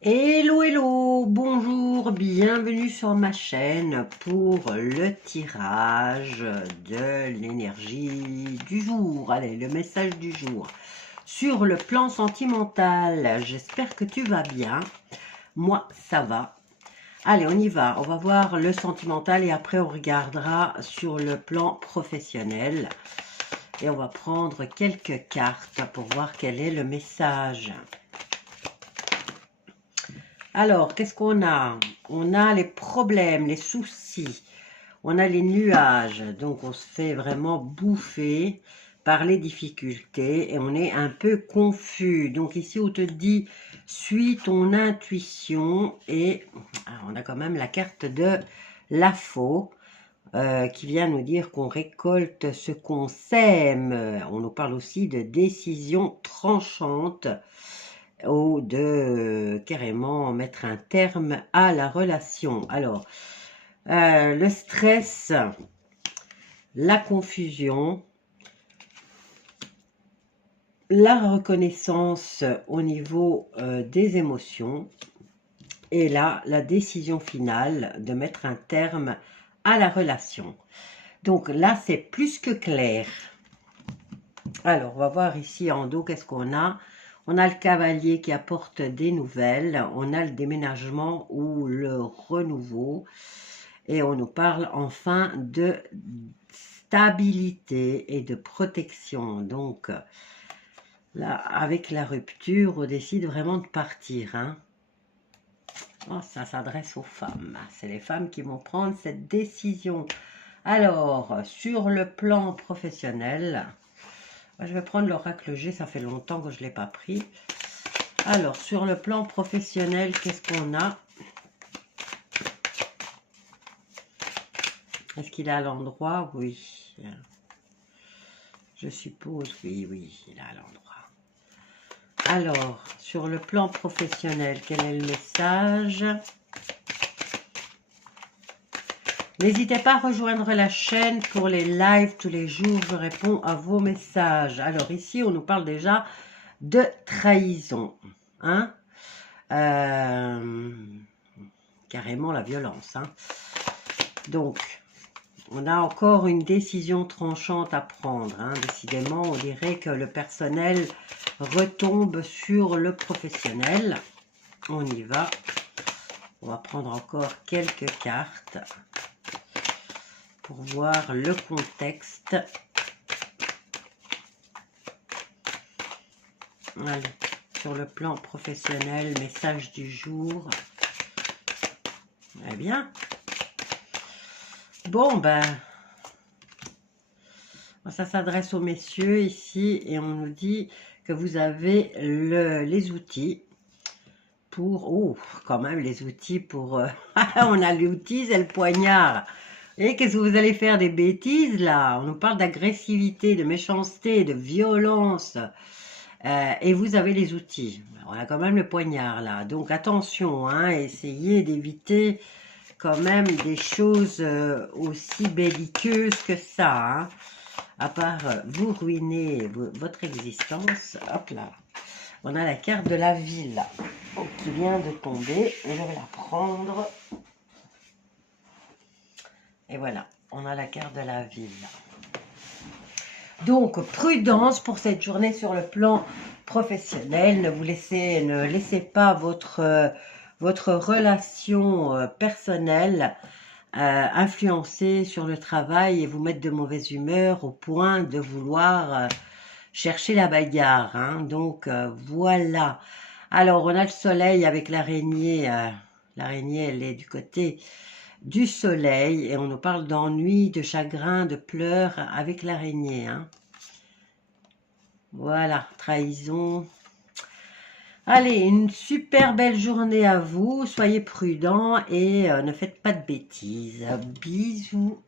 Hello, hello, bonjour, bienvenue sur ma chaîne pour le tirage de l'énergie du jour. Allez, le message du jour. Sur le plan sentimental, j'espère que tu vas bien. Moi, ça va. Allez, on y va. On va voir le sentimental et après on regardera sur le plan professionnel. Et on va prendre quelques cartes pour voir quel est le message. Alors, qu'est-ce qu'on a? On a les problèmes, les soucis, on a les nuages, donc on se fait vraiment bouffer par les difficultés et on est un peu confus. Donc ici, on te dit, suis ton intuition et on a quand même la carte de la faux qui vient nous dire qu'on récolte ce qu'on sème. On nous parle aussi de décisions tranchantes ou de carrément mettre un terme à la relation. Alors, le stress, la confusion, la reconnaissance au niveau des émotions et là, la décision finale de mettre un terme à la relation. Donc là, c'est plus que clair. Alors, on va voir ici en dos, qu'est-ce qu'on a? On a le cavalier qui apporte des nouvelles, on a le déménagement ou le renouveau, et on nous parle enfin de stabilité et de protection. Donc, là, avec la rupture, on décide vraiment de partir. Hein. Oh, ça s'adresse aux femmes. C'est les femmes qui vont prendre cette décision. Alors, sur le plan professionnel... Je vais prendre l'oracle G, ça fait longtemps que je ne l'ai pas pris. Alors, sur le plan professionnel, qu'est-ce qu'on a? Est-ce qu'il est à l'endroit? Oui. Je suppose, oui, il est à l'endroit. Alors, sur le plan professionnel, quel est le message? N'hésitez pas à rejoindre la chaîne pour les lives tous les jours. Je réponds à vos messages. Alors ici, on nous parle déjà de trahison. Hein? Carrément la violence. Hein? Donc, on a encore une décision tranchante à prendre. Hein? Décidément, on dirait que le personnel retombe sur le professionnel. On y va. On va prendre encore quelques cartes pour voir le contexte. Allez, sur le plan professionnel, message du jour. Eh bien. Bon, ben, ça s'adresse aux messieurs ici et on nous dit que vous avez les outils pour... Oh, quand même, les outils pour... on a l'outil, c'est le poignard. Et qu'est-ce que vous allez faire des bêtises là? On nous parle d'agressivité, de méchanceté, de violence. Et vous avez les outils. On a quand même le poignard là. Donc attention, hein, essayez d'éviter quand même des choses aussi belliqueuses que ça. Hein, à part vous ruiner votre existence. Hop là. On a la carte de la ville qui vient de tomber. Je vais la prendre. Et voilà, on a la carte de la ville. Donc, prudence pour cette journée sur le plan professionnel. Ne laissez pas votre relation personnelle influencer sur le travail et vous mettre de mauvaise humeur au point de vouloir chercher la bagarre. Hein. Donc, voilà. Alors, on a le soleil avec l'araignée. L'araignée, elle est du côté du soleil et on nous parle d'ennui, de chagrin, de pleurs avec l'araignée. Hein. Voilà, trahison. Allez, une super belle journée à vous. Soyez prudents et ne faites pas de bêtises. Bisous.